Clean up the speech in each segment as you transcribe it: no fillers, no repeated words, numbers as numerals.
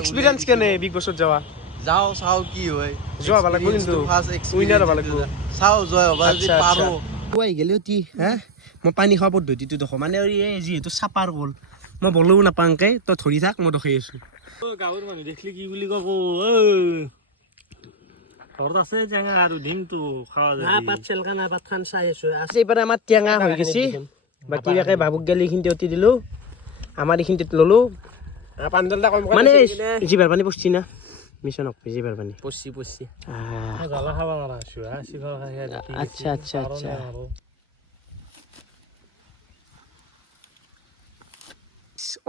Experience কেনে big বছত যাৱা যাও চাও কি হয় যোৱা ভাল লাগব কিন্তু উইনাৰ ভাল লাগব চাও জয় হ'ব যদি পাৰো কোৱাই গেলে অতি হা মই পানী খোৱা পদ্ধতিটো দেখো মানে এই যিহেতু চাপাৰ গ'ল মই বলেও নাপাংকে তই ধৰি থাক মই দেখি আছো গাঁৱৰ মানুহ দেখলি কি বুলি কব ঘৰত আছে টেঙা আৰু দিনটো খাৱা যায় পাত চেলকা না পাত খান চাই আছো এইবাৰ আমাৰ টেঙা হৈ গৈছে বাকী একে বাবুক গেলি এইখিনিতে অতি দিলো আমাৰ এইখিনিতে ললো মানে জিভাৰ পানী পচছি না মিছন নকবি জিভাৰ পানী পচছি জ্বালা খাব নোৱাৰা আছো চিভা খাই আচ্ছা আচ্ছা আচ্ছা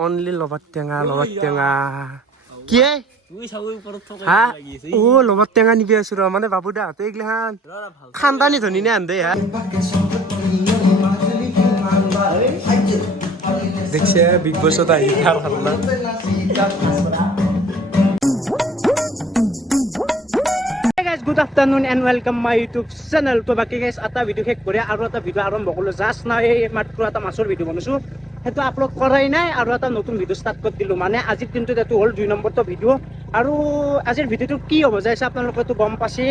অনলি লবাৰ টেঙা কি তুই চাবি ওপৰত থকা হা ও লবাৰ টেঙা নিবি আছো ৰ মানে বাবু দা হাতে এইগিলাখান খান্দানি ধনি নে আনদে হা দেখছে বিগ বছত আহি তাৰ হাল্লা good afternoon and welcome my YouTube channel তো বাকী গাইজ এটা ভিডিঅ' শেষ কৰি আৰু এটা ভিডিঅ' আৰম্ভ কৰিলোঁ জাষ্ট না এই মাত্ৰ এটা মাছৰ ভিডিঅ' বনাইছোঁ সেইটো আপলোড কৰাই নাই আৰু এটা নতুন ভিডিঅ' ষ্টাৰ্ট কৰি দিলোঁ মানে আজিৰ দিনটোত এইটো হ'ল 2 নম্বৰটো ভিডিঅ' আৰু আজিৰ ভিডিঅ'টো কি হ'ব যাইছে আপোনালোকেতো গম পাইছে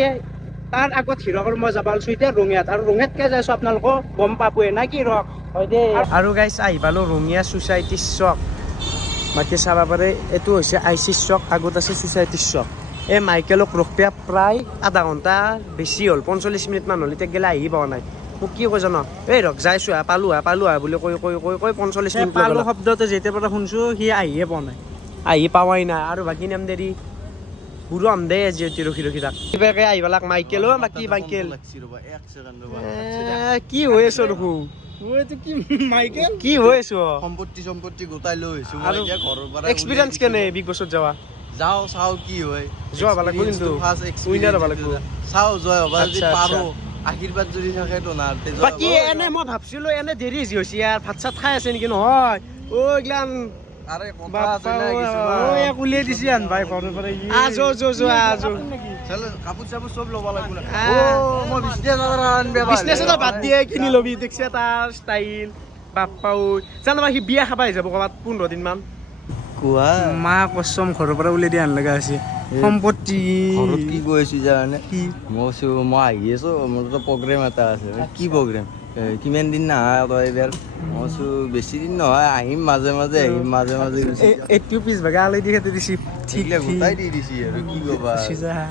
তাৰ আগত হিৰকৰ মই যাব আছোঁ এতিয়া ৰঙিয়াত আৰু ৰঙিয়াতকৈ যাইছোঁ আপোনালোকক গম পাবই না কি ৰক হয় দেই আৰু গাইজ আহি পালোঁ ৰঙিয়া ছ'চাইটি চক বাকী চাব পাৰে এইটো হৈছে আইচি চক আগত আছে ছ'চাইটি চক এই মাইকেলক ৰখিয়া প্ৰায় আধা ঘণ্টা বেছি হ'ল 45 মিনিটমান হ'ল এতিয়া গেলে আহি পোৱা নাই মোক কি কৈ জান এই ৰখ যাইছোঁ পালোঁ বুলি কৈ 45 মিনিট পালোঁ শব্দতে যেতিয়াৰ পৰা শুনছোঁ সি আহিয়ে পোৱা নাই আহি পাৱাই নাই আৰু বাকী নাম দেৰি বুঢ়ো আম দে যিহেতু ৰখি থাক কিবাকে আহি পেলাক মাইকেল বাকী মাইকেল কি হৈ আছ দেখো কি হৈ আছ সম্পত্তি গোটাই লৈ আহিছো আৰু এতিয়া ঘৰৰ পৰা এক্সপিৰিয়েঞ্চ কেনে বিগ বছত যাৱা যাও চাও কি হয় যোৱা ভাল লাগব কিন্তু উইনাৰ ভাল লাগব চাও জয় হ'ব যদি আচ্ছা, পাৰো আশীৰ্বাদ যদি থাকে তো না বাকী এনে মই ভাবছিলো এনে দেৰি যি হৈছে ইয়াৰ ভাত চাত খাই আছে নেকি নহয় এইগিলান আৰে কথা আছে না কিছুমান এক উলিয়াই দিছি আন ভাই ঘৰৰ পৰা আজো চল কাপোৰ চাপোৰ চব ল'ব লাগিব না আ। মই বিজনেছ এটা বাদ দিয়ে কিনি ল'বি দেখছি এটা ষ্টাইল বাপ্পা ঐ জানো সি বিয়া খাব আহি যাব ক'ৰবাত 15 দিনমান কোৱা মা কচম ঘৰৰ পৰা উলিয়াই দিয়া লগা আছে সম্পত্তি ঘৰত কি কৈ আছো জানে কি মই আহি আছো মোৰ তো প্ৰগ্ৰেম এটা আছে কি প্ৰগ্ৰেম কিমান দিন নাহা তই এইবাৰ মই বেছি দিন নহয় আহিম মাজে এইটো পিছ ভাগা আলাই দি খেতে দিছি ঠিক গোটাই দি দিছি আৰু কি ক'বা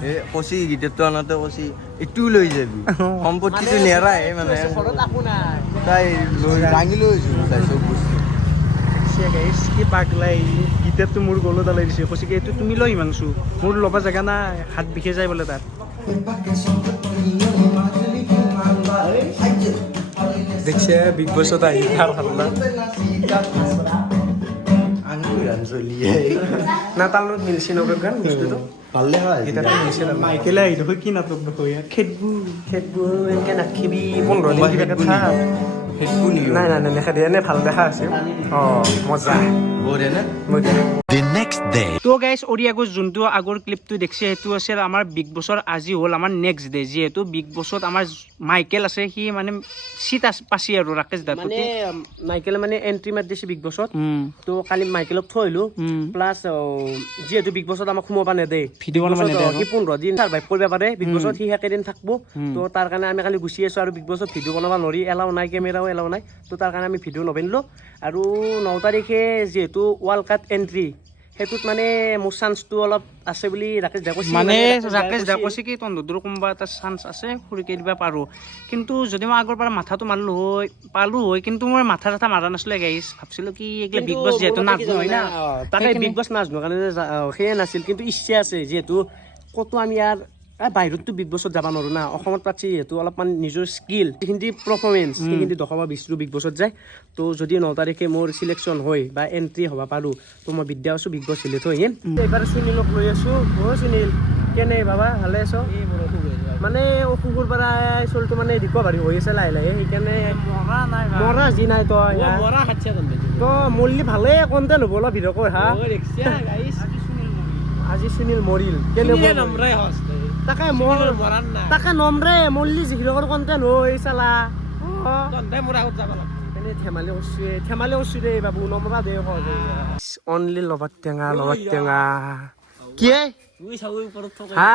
এই কচি গীতটো আনতে কচি এইটোও লৈ যাবি সম্পত্তিটো নেৰাই মানে তাই দাঙি লৈ আহিছো তাই চব বস্তু কি পাগলাই গীতাৰটো মোৰ গলত আলাই দিছে কৈছে কি এইটো তুমি লৈ ইমানছো মোৰ ল'বা জেগা নাই হাত বিষে যায় বোলে তাত দেখছে বিগ বছত আহি তাৰ হাল্লা না তাৰ লগত মিলছি নগৰ গান বস্তুটো পালে হয় মাইকেলে আহি দেখো কি নাটক দেখো ইয়াত খেতবো এনেকে নাখিবি 15 দিন কিবাকে থাক নাই নেখাদে এনে ভাল দেখা আছে মজা তো গাইজ অৰিয়াগোজ যোনটো আগৰ ক্লিপটো দেখছে সেইটো আছিল আমাৰ বিগ বছৰ আজি হ'ল আমাৰ নেক্সট ডে যিহেতু বিগ বছত আমাৰ মাইকেল আছে সি মানে চিট পাছি আৰু ৰাকেশ দা মানে মাইকেলে মানে এণ্ট্ৰি মাৰি দিছে বিগ বছত তো কালি মাইকেলক থৈ আহিলো প্লাছ যিহেতু বিগ বছত আমাক সোমাব নেদে ভিডিঅ' বনাব নেদে সি 15 দিন ছাৰ্ভাইভ কৰিব পাৰে বিগ বছত সি একেদিন থাকব তো তাৰ কাৰণে আমি কালি গুচি আছো আৰু বিগ বছত ভিডিঅ' বনাব নোৱাৰি এলাও নাই কেমেৰাও এলাও নাই তো তাৰ কাৰণে আমি ভিডিঅ' নবনালোঁ আৰু 9 তাৰিখে যিহেতু ৱৰ্ল্ড কাপ এণ্ট্ৰি সেইটোত মানে মোৰ চান্সটো অলপ আছে বুলি ৰাকেশ দা কৈছে মানে ৰাকেশ দা কৈছে কি তহঁতৰ কোনোবা এটা চান্স আছে ফুৰিকে দিবা পাৰোঁ কিন্তু যদি মই আগৰ পৰা মাথাটো মাৰিলোঁ হয় পালোঁ হয় কিন্তু মই মাথা মাৰা নাছিলোঁ গাইজ ভাবছিলোঁ কি এইগিলা বিগ বছ যিহেতু নাজনো হয় না তাকে বিগ বছ নাজনো কাৰণে সেয়ে নাছিল কিন্তু ইচ্ছা আছে যিহেতু ক'তো আমি ইয়াৰ বাহিৰততো বিগ বছত যাব নোৱাৰোঁ না অসমত পাতিছে যিহেতু অলপমান নিজৰ স্কিল যিখিনি পাৰফৰ্মেঞ্চ সেইখিনি দেখাব বিচাৰোঁ বিগ বছত যায় তো যদি 9 তাৰিখে মোৰ চিলেকশ্যন হয় বা এণ্ট্ৰি হ'ব পাৰোঁ তো মই বিদ্যা আছোঁ বিগ বছ চিলেক্ট হৈ আহিম এইবাৰ সুনীলক লৈ আছোঁ সুনীল কেনে বাবা ভালে আছ মানে অসুখৰ পৰা চলটো মানে ৰিকভাৰী হৈ আছে লাহে সেইকাৰণে মৰা যি নাই তই তো মৰলি ভালে কণ্টেণ্ট হ'ব অলপ ভিডিঅ' কৰ হা আজি সুনীল মৰিল কেনে তাকে নম্ৰে মল্লি যিখিনি কণ্টেণ্ট হৈ চালা ধেমালি কৰছি দে বাবু নমৰা দে অনলি লবাৰ টেঙা কি তুই চাবি ওপৰত থকা হা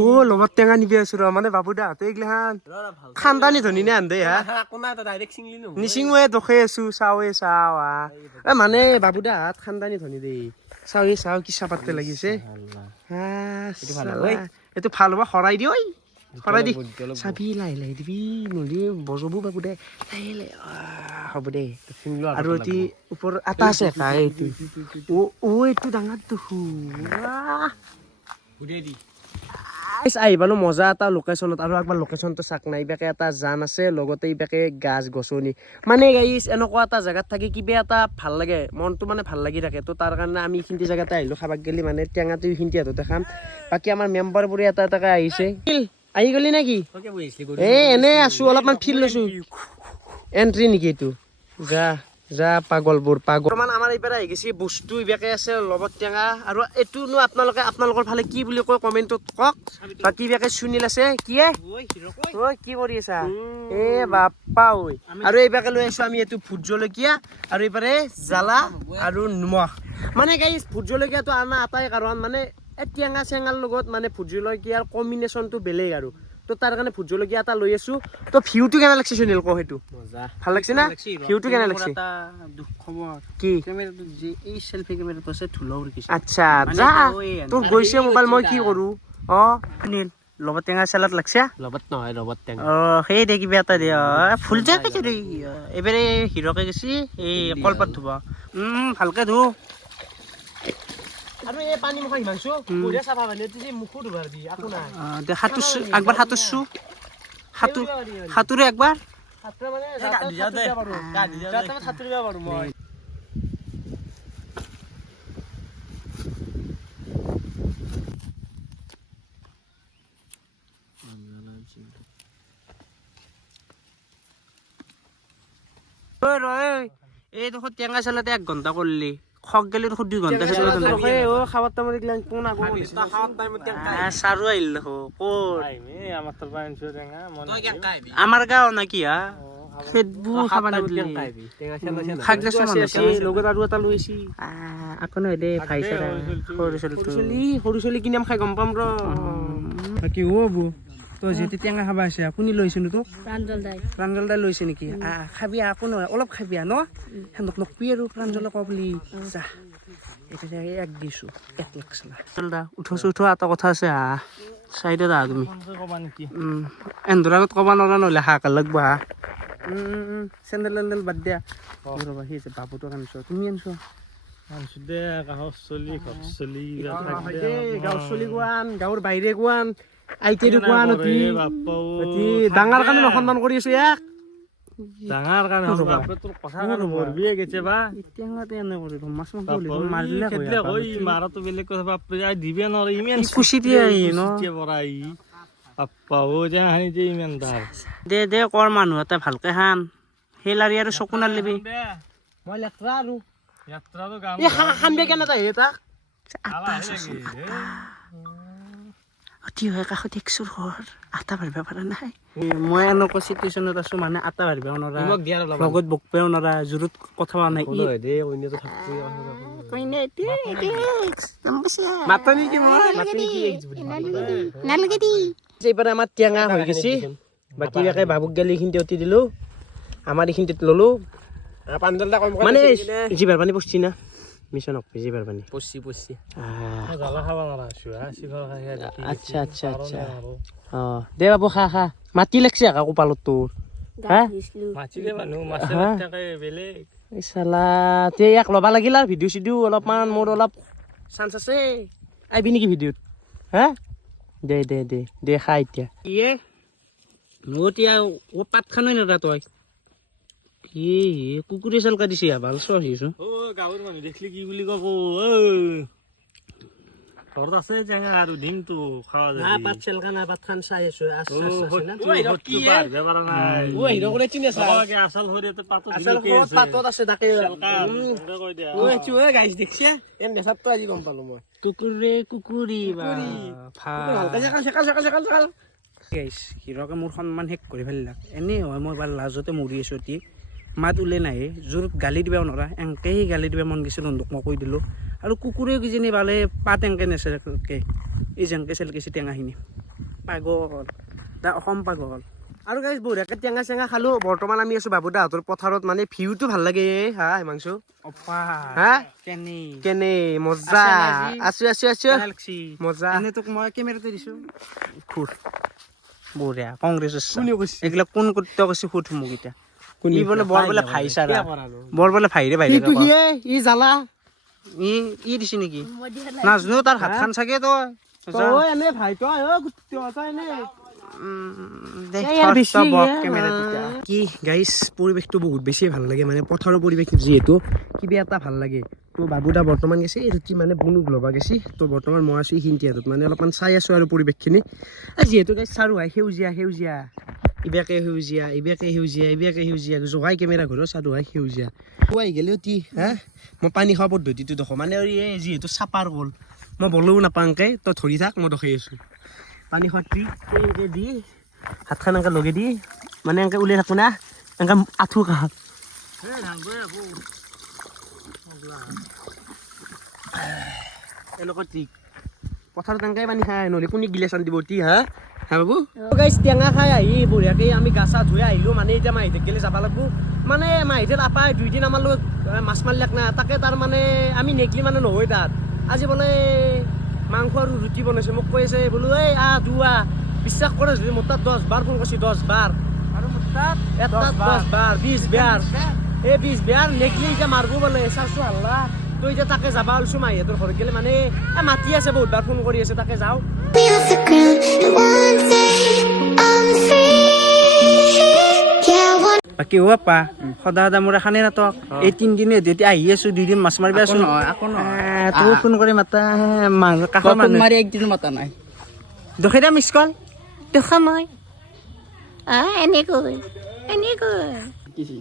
ও লবাৰ টেঙা নিবি আছো ৰ মানে বাবু দা হাতে এইগিলাখান খান্দানি ধনি নে আন্দে হা নিচিঙুৱে দখে আছো চাৱে চাও এ মানে বাবু দা হাত খান্দানি ধনি দেই চাৱে চাও কি চাপাতে লাগিছে এইটো ভাল হ'ব সৰাই দি ঐ সৰাই দি চাবি লাই লাই দিবি নলি বজবো বাবু দে হ'ব দে আৰু এটি ওপৰ আটা আছে এটা এইটো এইটো ডাঙৰ দেখো আহিবানো মজা এটা লোকেশ্যনত আৰু একবাৰ লোকেশ্যনটো চাক নাই ইবাকে এটা জান আছে লগতে ইবাকে গাছ গছনি মানে গাইছ এনেকুৱা এটা জেগাত থাকি কিবা এটা ভাল লাগে মনটো মানে ভাল লাগি থাকে তো তাৰ কাৰণে আমি এইখিনি জেগাতে আহিলোঁ খাবাক গেলি মানে টেঙাটো এইখিনি হাততে খাম বাকী আমাৰ মেম্বাৰবোৰে এটা এটাকে আহিছে আহি গলি নেকি এনে আছো অলপমান ফিল লৈছো এণ্ট্ৰি নেকি এইটো যা যা পাগলবোৰ বৰ্তমান আমাৰ এইবাৰ আহি গৈছে বস্তু ইবাকে আছে লবত টেঙা আৰু এইটোনো আপোনালোকৰ ফালে কি বুলি কয় কমেণ্টত কওক বাকী ইবাকে সুনীল আছে কি কি কৰি আছা এ বাপ্পা ঐ আৰু এইবাকে লৈ আছো আমি এইটো ভোট জলকীয়া আৰু এইবাৰে জ্বালা আৰু নিমখ মানে গাইছ ভোট জলকীয়াটো আনা আটাই কাৰণ মানে টেঙা চেঙাৰ লগত মানে ভোট জলকীয়াৰ কম্বিনেশ্যনটো বেলেগ আৰু তো তাৰ কাৰণে ভোট জলকীয়া এটা লৈ আছো তো ভিউটো কেনে লাগছে সুনীল কওঁ সেইটো ভাল লাগছে না ভিউটো কেনে লাগছে কি এই সেলফি কেমেৰাটো আছে ধুলা উৰিছে আচ্ছা যা তোৰ গৈছে মোবাইল মই কি কৰো সুনীল লবত টেঙা চালাড লাগছে লবত নহয় লবত টেঙা সেই দে কিবা এটা দিয়া ফুল যায় কৈছে দেই এবাৰে হিৰকে গেছি এই কলপাত ধুব ভালকে ধু আৰু এই পানী মুখ হিমাংশু বঢ়িয়া চাফা পানী তুই মুখো ধুবাৰ দি আকো নাই দে হাতুছ একবাৰ হাতুছু হাতুৰে একবাৰ হাতুৰে মানে যাতে পাৰো যাতে হাতুৰিব পাৰো মই এই দেখো টেঙা চালাতে 1 ঘন্টা করলি খক গেলি দেখো 2 ঘন্টা খাবার টাইমত গেলাম কোন আগো খাবার টাইমত সারু আইল দেখো কোন আমার তোর বান ছো টেঙা মনে আমার গাও নাকি হা খেদবু খাবা না দিলি খাগলা আছে লগত আৰু এটা লৈছি আকনো দে ভাইছাৰা সৰুচলি কি নাম খাই গম পাম ৰ বাকি ও বু তো যেতি টেঙা খাবা আছে কোনি লৈছে ন তো প্ৰাঞ্জল দাই লৈছে নেকি খাবি আকো নহয় অলপ খাবি ন হেন্দক নকবি আৰু প্ৰাঞ্জল কবলি যা এটা এক দিছো 1 লাখ চলা চলদা উঠো এটা কথা আছে চাইডে দা তুমি কবা নেকি এন্দৰ আগত কবা নৰা নহলে হাকাৰ লাগব চেন্দেল বাদ দিয়া ৰবা সি আছে বাবুটো কানছ তুমি আনছো দে গাঁৱৰ চলি গাঁৱৰ চলি গোৱান গাঁৱৰ বাহিৰে গোৱান আইতেৰি কোৱা নতি ডাঙৰ কাৰণে সন্মান কৰি আছো ইয়াক ডাঙৰ কাৰণে বাপে তোৰ কথা কাৰণে মৰবিয়ে গেছে বা টেঙাতে এনে কৰিব মাছ মাংস মাৰিলে খেদলে কই মাৰাটো বেলেগ কথা বাপ আই দিবে নৰে ইমান খুশি দিয়ে ন চিটিয়ে পৰাই বাপ্পা ও যে হানি যে ইমান দাৰ দে কৰ মানুহ এটা ভালকে খান হেলাৰি আৰু চকু নালিবি মই লেত্ৰা আৰু যাত্ৰাটো গাম এই খামবে কেনে তা হেতা অতি হয় কাষত একচুৰ ঘৰ আটা ভাৰিব পৰা নাই মই এনেকুৱা চিটুৱেশ্যনত আছো মানে আটা ভাৰিব নৰা লগত বকবেও নৰা জোৰত কথা হোৱা নাই এইবাৰে আমাৰ টেঙা হৈ গৈছে বাকী বাকে বাবুক গেলি এইখিনিতে অতি দিলো আমাৰ এইখিনিতে ললো মানে জিভাৰ পানী পচছি না মিছন নকবি জিভাৰ পানী পচছি জ্বালা খাব নৰা চিখৰ খাই আচ্ছা দে বাবু খা মাটি লাগছে আকা কপালত তোৰ হা মাছিলে মানুহ মাছে থাকে বেলেগ এই চালা তে ইয়াক ল'বা লাগিল আৰু ভিডিঅ' চিডিঅ' অলপমান মোৰ অলপ চান্স আছে আহিবি নেকি ভিডিঅ'ত হা দে খা এতিয়া ইয়ে মোৰ এতিয়া পাত খানই নৰা তই কি কুকুৰে চালকা দিছে ভাল চহিছো গাঁৱৰ মানুহ দেখলি কি বুলি কব ঘৰত আছে টেঙা আৰু দিনটো খাৱা যায় পাত চালকা নাই পাত খান চাই আছো পাতত আছে তাকে গাইছ দেখছে এন দেখাতো আজি গম পালো মই কুকুৰি গাইছ হিৰকে মোৰ সন্মান শেষ কৰি ফেলিলাক এনেই হয় মই এবাৰ লাজতে মৰি আছো এতিয়া মাত ওলাই নাহে জোৰত গালি দিবা নোৱাৰা এংকেই গালি দিবা মন গৈছে ৰন্ধুক মই কৈ দিলোঁ আৰু কুকুৰেও কিজানি বালে পাত এংকে নেচেকে এই যেংকে চেলকেছি টেঙাখিনি পাগল দা অসম পাগল আৰু গাইজ বঢ়িয়াকে টেঙা চেঙা খালো বৰ্তমান আমি আছো বাবুদাহঁতৰ পথাৰত মানে ভিউটো ভাল লাগে হা হিমাংশু অপা হা কেনে কেনে মজা আছো আছো আছো লাগছি মজা এনে তোক মই কেমেৰাতে দিছোঁ খুৰ বঢ়িয়া কংগ্ৰেছ কোনে কৈছে? এইগিলা কোন কৰ্তৃত্ব কৈছে সুধ মোক এতিয়া কোনে? ই বোলে বৰ বোলে ভাই চাৰা কিয় কৰানো? বৰ বোলে ভাইৰে ভাইৰে ইটো সিয়ে ই জ্বালা ই দিছে নেকি নাজনো তাৰ হাত খান চাগে তই যা। তই এনে ভাই তই তই এনে দে, এই ইয়াৰ থ, বেছি তই বহ হে। কেমেৰাত এতিয়া। কি গাইছ পৰিৱেশটো বহুত বেছি ভাল লাগে মানে পথাৰৰ পৰিৱেশ যিহেতু কিবা এটা ভাল লাগে তো বাবুদা বৰ্তমান গেছে এই ৰুটি মানে বনুক ল'বা গেছি তো বৰ্তমান মই আছোঁ এইখিনিতে মানে অলপমান চাই আছোঁ আৰু পৰিৱেশখিনি যিহেতু গাইছ চাৰো হয় সেউজীয়া সেউজীয়া ইবাকে সেউজীয়া ইবাকে সেউজীয়া ইবাকে সেউজীয়া জহাই কেমেৰা ঘৰৰ চাৰো হয় সেউজীয়া পুৱাই গ'লেও তি হা মই পানী খোৱা পদ্ধতিটো দেখোঁ মানে এই যিহেতু চাপাৰ গ'ল মই বলেও নাপাওঁকে তই ধৰি থাক মই দেখাই আছোঁ পানী খোৱাটি এনেকৈ দি হাতখন এনেকৈ লগাই দি মানে এনেকৈ উলিয়াই থাকোঁ না এনেকৈ আঁঠু কাষত এনেকুৱা ঠিক পথাৰত এনেকৈ পানী খাই নহ'লে কোনে গিলাচান দিব তি হা হা বাবু গাইছ টেঙা খাই আহি বঢ়িয়াকৈ আমি গা চা ধুই আহিলোঁ মানে এতিয়া মাহিতেক গেলে যাব লাগিব মানে মাহিতেত আপাই 2 দিন আমাৰ লগত মাছ মাৰিলাক না তাকে তাৰ মানে আমি নেকলি মানে নহয় তাত আজি বোলে মাংস আৰু ৰুটি বনাইছে মোক কৈ আছে বোলো এই দুৱা বিশ্বাস কৰে যদি মোৰ তাত 10 বাৰ ফোন কৰিছে 10 বাৰ আৰু মোৰ তাত এটাত 10 বাৰ 20 বাৰ এই 20 বাৰ নেকলি এতিয়া মাৰিব বোলে চাচো হাল্লা তো এতিয়া তাকে যাবা ওলছো মাহিহঁতৰ ঘৰত গ'লে মানে মাতি আছে বহুত বাৰ ফোন কৰি আছে তাকে যাওঁ We off the ground, and one day I'm free. Yeah, one. বাকী অ' আপা সদায় সদায় মোৰ এখানে নাটক এই 3 দিনে যেতিয়া আহি আছো 2 দিন মাছ মাৰিব আছো তোক ফোন কৰি মাতা মানুহ কাষৰ মানুহ মাৰি একদিন মাতা নাই দেখে দে মিছ কল দেখা মই এনেকৈ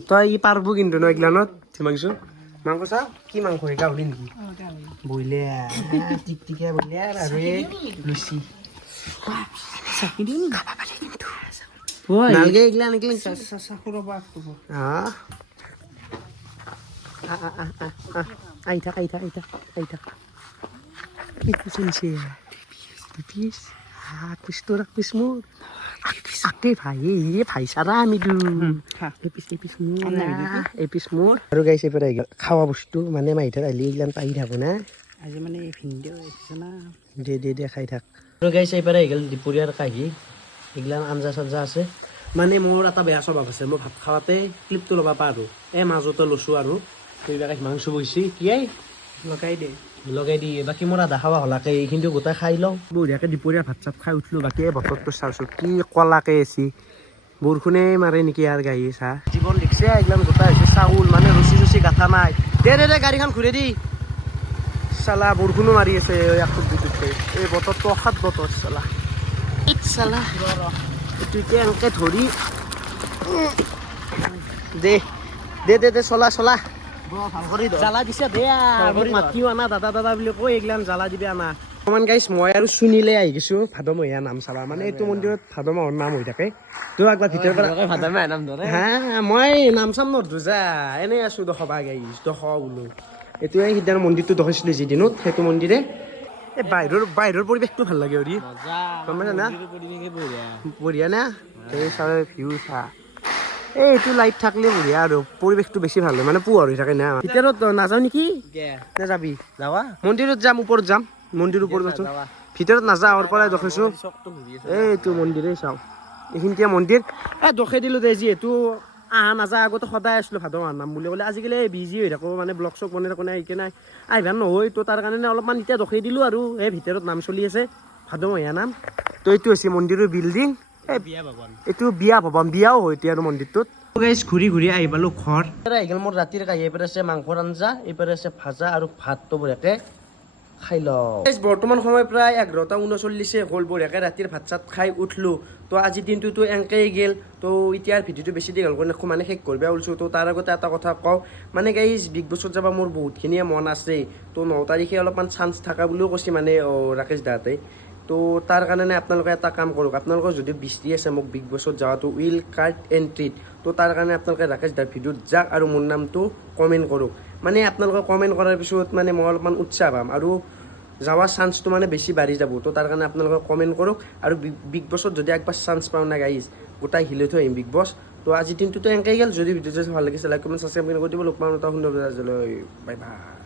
তই ই পাৰব কিন্তু ন এগিলানত মাংস মাংস চাও কি মাংস হে গাহৰি নেকি বইলাৰ টিকটিকিয়া বইলাৰ আৰু এই লুচি নালগে এগিলা এনেকে আহি থাক কি পুচিনছে পিছ পিছটো ৰাখ পিছ মোৰ আকে ভাই এই ভাই চাৰা আমি দু এপিছ মোৰ আৰু গাইছে পৰা খাৱা বস্তু মানে মাহিঠাত আহিলে এইগিলান পাই থাকো না আজি মানে ভিনদেউ আহিছে না দে খাই থাক আৰু গাইছে পৰা আহি গ'ল দুপৰীয়াৰ কাহি এইগিলান আঞ্জা চাঞ্জা আছে মানে মোৰ এটা বেয়া স্বভাৱ আছে মই ভাত খাওঁতে ক্লিপটো ল'ব পাৰোঁ মাজতে লৈছোঁ আৰু এইবিলাক মাংস বহিছে কিয়াই লগাই দিয়ে বাকী মোৰ আধা খাৱা হলাকে এইখিনি গোটাই খাই লওঁ বঢ়িয়াকৈ দুপৰীয়া ভাত চাত খাই উঠিলোঁ বাকী এই বতৰটো চাইছোঁ কি কলাকে আছে বৰষুণে মাৰে নেকি আৰু গাড়ী চাহ জীৱন দেখছে এইগিলান গোটাই হৈছে চাউল মানে ৰচি চচি গাঠা নাই দে গাড়ীখন ঘূৰে দি চালা বৰষুণো মাৰি আছে এই বতৰটো অসাত বতৰ চালা চালা এইটো এতিয়া এনেকৈ ধৰি দে চলা জ্বালা দিছে দে মাতিও আনা দাদা বুলি কৈ এইগিলান জ্বালা দিবি আনা অকণমান গাইছ মই আৰু চুনিলে আহি গৈছোঁ ভাদমহীয়া নাম চাবা মানে এইটো মন্দিৰত ভাদ মাহৰ নাম হৈ থাকে তো একবাৰ ভিতৰৰ পৰা হা মই নাম চাম নধৰো যা এনেই আছোঁ দখবা গাইছ দখ বোলো এইটোৱে সিদিনাৰ মন্দিৰটো দখাইছিলোঁ যিদিনত সেইটো মন্দিৰে এই বাহিৰৰ পৰিৱেশটো ভাল লাগে অৰি গম পাইছা না বঢ়িয়া না এই চাই ভিউ চা এইটো লাইট থাকলে বঢ়িয়া আৰু পৰিৱেশটো বেছি ভাল হয় মানে পোহৰ হৈ থাকে না ভিতৰত নাযাওঁ নেকি নাযাবি যাবা মন্দিৰত যাম ওপৰত যাম মন্দিৰ ওপৰত আছোঁ ভিতৰত নাযাওঁ আৰু পৰাই দেখাইছোঁ এইটো মন্দিৰেই চাওঁ এইখিনিতে মন্দিৰ দেখাই দিলোঁ দে যিহেতু নাযায় আগতে সদায় আছিলোঁ ভাদ মাহৰ নাম বুলি ক'লে আজিকালি বিজি হৈ থাকোঁ মানে ব্লগ চক বনাই থাকোঁ নাই নাই আহিবান নহয় তো তাৰ কাৰণে অলপমান এতিয়া দেখাই দিলোঁ আৰু এই ভিতৰত নাম চলি আছে ভাদমহীয়া নাম তো এইটো হৈছে মন্দিৰৰ বিল্ডিং এইটো বিয়া ভৱন বিয়াও হয় এতিয়া আৰু মন্দিৰটোত ঘূৰি আহি পালোঁ ঘৰ আহি গ'ল মোৰ ৰাতিৰ কাহি এইপাৰে আছে মাংসৰ আঞ্জা এইপাৰে আছে ভাজা আৰু ভাতটো বঢ়িয়াকৈ খাই লওঁ বৰ্তমান সময় প্ৰায় 11:39 হ'ল বঢ়িয়াকৈ ৰাতিৰ ভাত চাত খাই উঠলোঁ তো আজিৰ দিনটোতো এনেকেই গ'ল তো এতিয়াৰ ভিডিঅ'টো বেছি দীঘল কৰি নাখোঁ মানে শেষ কৰিব ওলছোঁ তো তাৰ আগতে এটা কথা কওঁ মানে গাইজ বিগ বছত যাব মোৰ বহুতখিনিয়ে মন আছে তো 9 তাৰিখে অলপমান চান্স থকা বুলিও কৈছে মানে ৰাকেশ দাহঁতে তো তাৰ কাৰণে আপোনালোকে এটা কাম কৰক, আপোনালোকৰ যদি বিচৰি আছে মোক বিগ বছত যোৱাটো উইল কাৰ্ড এণ্ট্ৰিত, তো তাৰ কাৰণে আপোনালোকে ৰাকেশ দাৰ ভিডিঅ'ত যাওক আৰু মোৰ নামটো কমেণ্ট কৰক। মানে আপোনালোকে কমেণ্ট কৰাৰ পিছত মানে মই অলপমান উৎসাহ পাম আৰু যাৱাৰ চান্সটো মানে বেছি বাঢ়ি যাব। তো তাৰ কাৰণে আপোনালোকে কমেণ্ট কৰক আৰু বিগ বছত যদি একবাৰ চান্স পাওঁ না গাইজ গোটাই হিলৈ থৈ আহিম বিগ বছ। তো আজি দিনটোতো এনেকৈ গ'ল। যদি ভিডিঅ'টো ভাল লাগিছে লাইক কমেণ্ট ছাবস্ক্ৰাইব কৰি দিব। লগ পাম এটা সুন্দৰ ভিডিঅ' আজিলৈ, বাই বাই।